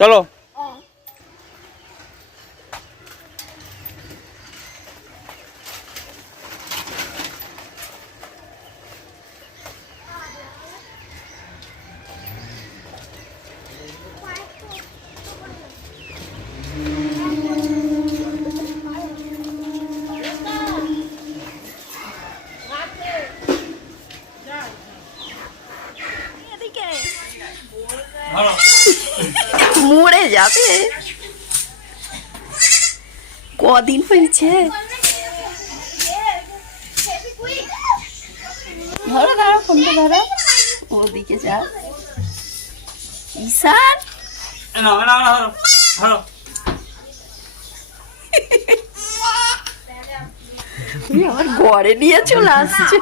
চলো। মরে যাবে। কদিন হয়েছে? ধরো ধরো, ফোনটা ধরো, ওদিকে যা। ঈশান আমার ঘরে নিয়ে চলে আসছে।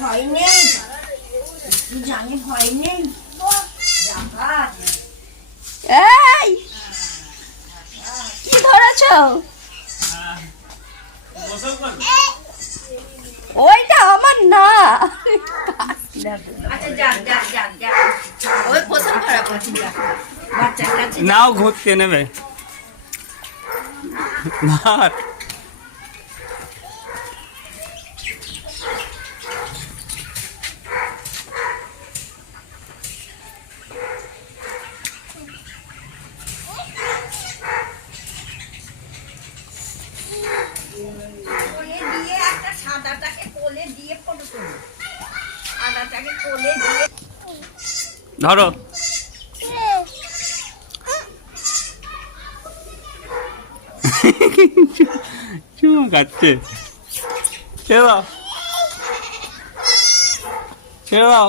ভয় নেই, জানি ভয় নেই। এই কি ধরেছ? ওইটা আমার না। আচ্ছা যাক যাক যাক যাক, ওই প্রথম খারাপ আছে। বাচ্চার কাছে নাও ঘুরতে নেবে। কোলে দিয়ে একটা সাদাটাকে কোলে দিয়ে ফটো তুলি, সাদাটাকে কোলে দিয়ে। ধরো। চুমা খাচ্ছে। ছেড়ে দাও, ছেড়ে দাও।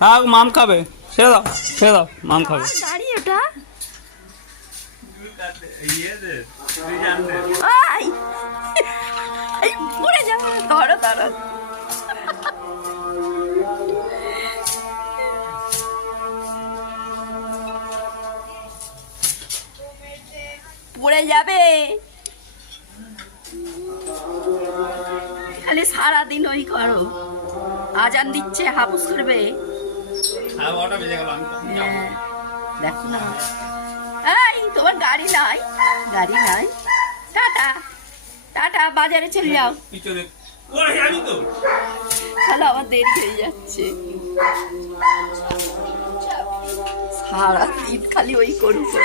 থাক, মাম খাবে। ছেড়ে দাও, ছেড়ে দাও, মাম খাবে। গাড়ি ওটা। পড়ে যাবো। ধরো ধরো। পড়ে যাবে। খালি সারাদিন ওই করো। আজান দিচ্ছে, হাপুস করবে। হ্যাঁ, দেখো না। এই তোমার গাড়ি নাই, গাড়ি নাই। টাটা টাটা, বাজারে চলে যাও। তাহলে আমার দেরি হয়ে যাচ্ছে। সারাদিন খালি ওই করবো।